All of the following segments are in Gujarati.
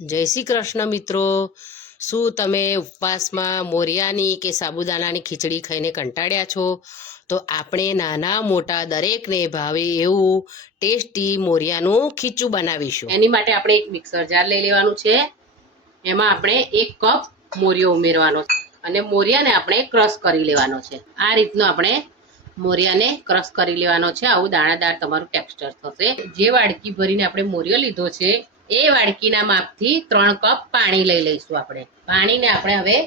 જય શ્રી કૃષ્ણ મિત્રો. શું તમે ઉપવાસમાં મોરિયાની કે સાબુદાણાની ખીચડી ખાઈને કંટાળ્યા છો? તો આપણે નાના મોટા દરેકને ભાવે એવું ટેસ્ટી મોરિયાનું ખીચું બનાવીશું. એની માટે આપણે એક મિક્સર જાર લઈ લેવાનું છે. એમાં આપણે 1 કપ મોરિયો ઉમેરવાનો છે અને મોરિયાને આપણે ક્રશ કરી લેવાનો છે. આ રીતનો આપણે મોરિયાને ક્રશ કરી લેવાનો છે. આવું દાણાદાર તમારું ટેક્સચર થશે. જે વાડકી ભરીને આપણે મોરિયો લીધો છે એ વાડકીના માપથી 3 કપ પાણી લઈ લઈશું. આપણે પાણીને આપણે હવે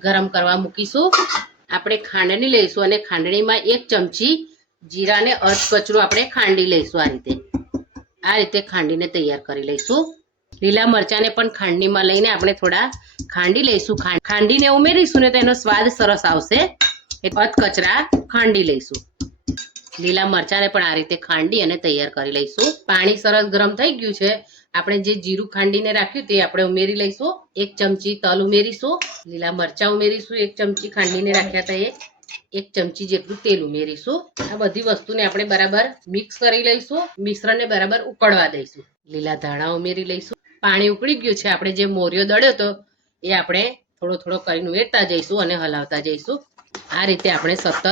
ગરમ કરવા મૂકીશું. આપણે ખાંડણી લઈશું અને ખાંડણીમાં 1 ચમચી જીરાને અધકચરું આપણે ખાંડી લઈશું. આ રીતે ખાંડીને તૈયાર કરી લઈશું. લીલા મરચાંને પણ ખાંડણીમાં લઈને આપણે થોડા ખાંડી લઈશું. ખાંડીને ઉમેરીશું ને તો એનો સ્વાદ સરસ આવશે. અધકચરા ખાંડી લઈશું. લીલા મરચાંને પણ આ રીતે ખાંડી અને તૈયાર કરી લઈશું. પાણી સરસ ગરમ થઈ ગયું છે. આપણે જે જીરું ખાંડીને રાખ્યું તે આપણે ઉમેરી લઈશું. 1 ચમચી તલ ઉમેરીશું. લીલા મરચાં ઉમેરીશું. 1 ચમચી ખાંડીને રાખ્યા હતા એ 1 ચમચી જેટલું તેલ ઉમેરીશું. આ બધી વસ્તુને આપણે બરાબર મિક્સ કરી લઈશું. મિશ્રણને બરાબર ઉકળવા દઈશું. લીલા ધાણા ઉમેરી લઈશું. પાણી ઉકળી ગયું છે. આપણે જે મોરિયો દળ્યો હતો એ આપણે થોડો થોડો કરીને ઉમેરતા જઈશું અને હલાવતા જઈશું. આ રીતે આપણે સતત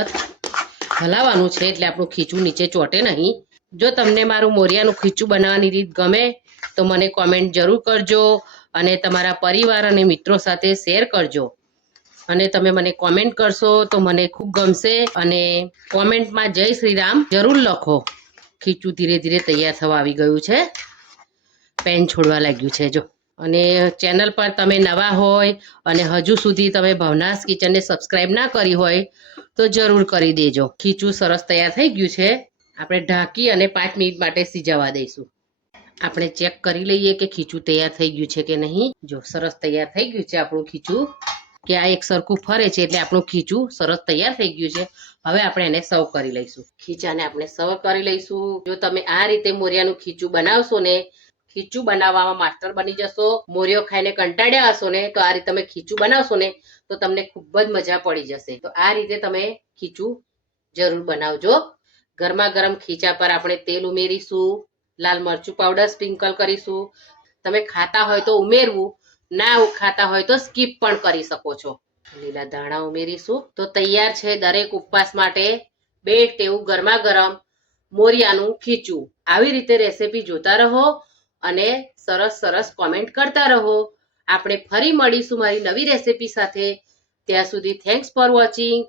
હલાવવાનું છે એટલે આપણું ખીચું નીચે ચોટે નહીં. જો તમને મારું મોરિયાનું ખીચું બનાવવાની રીત ગમે તો મને કોમેન્ટ જરૂર કરજો અને તમારા પરિવાર અને મિત્રો સાથે શેર કરજો. અને તમે મને કોમેન્ટ કરશો તો મને ખૂબ ગમશે. અને કોમેન્ટમાં જય શ્રી રામ જરૂર લખો. ખીચું ધીરે ધીરે તૈયાર થવા આવી ગયું છે. પેન છોડવા લાગ્યું છે જો. અને ચેનલ પર તમે નવા હોય અને હજુ સુધી તમે ભવનાસ કિચનને સબસ્ક્રાઈબ ના કરી હોય તો જરૂર કરી દેજો. ખીચું સરસ તૈયાર થઈ ગયું છે. આપણે ઢાંકી અને 5 મિનિટ માટે સિજાવા દઈશું. આપણે ચેક કરી લઈએ કે ખીચું તૈયાર થઈ ગયું છે કે નહીં. જો સરસ તૈયાર થઈ ગયું છે આપણું ખીચું. કે આ એક સરખું ફરે છે એટલે આપણું ખીચું સરસ તૈયાર થઈ ગયું છે. હવે આપણે એને સર્વ કરી લઈશું. ખીચાને આપણે સર્વ કરી લઈશું. જો તમે આ રીતે મોરિયાનું ખીચું બનાવશો ને ખીચું બનાવવામાં માસ્ટર બની જશો. મોરિયો ખાઈને કંટાળ્યા હશો ને તો આ રીતે તમે ખીચું બનાવશો ને તો તમને ખૂબ જ મજા પડી જશે. તો આ રીતે તમે ખીચું જરૂર બનાવજો. ગરમા ગરમ ખીચા પર આપણે તેલ ઉમેરીશું. લાલ મરચું પાવડર સ્પ્રિંકલ કરીશું. તમે ખાતા હોય તો ઉમેરવું, ના ખાતા હોય તો સ્કીપ પણ કરી શકો છો. લીલા ધાણા ઉમેરીશું. તો તૈયાર છે દરેક ઉપવાસ માટે બેસ્ટ એવું ગરમા ગરમ મોરિયાનું ખીચું. આવી રીતે રેસીપી જોતા રહો અને સરસ સરસ કોમેન્ટ કરતા રહો. આપણે ફરી મળીશું મારી નવી રેસીપી સાથે. ત્યાં સુધી થેન્ક્સ ફોર વોચિંગ.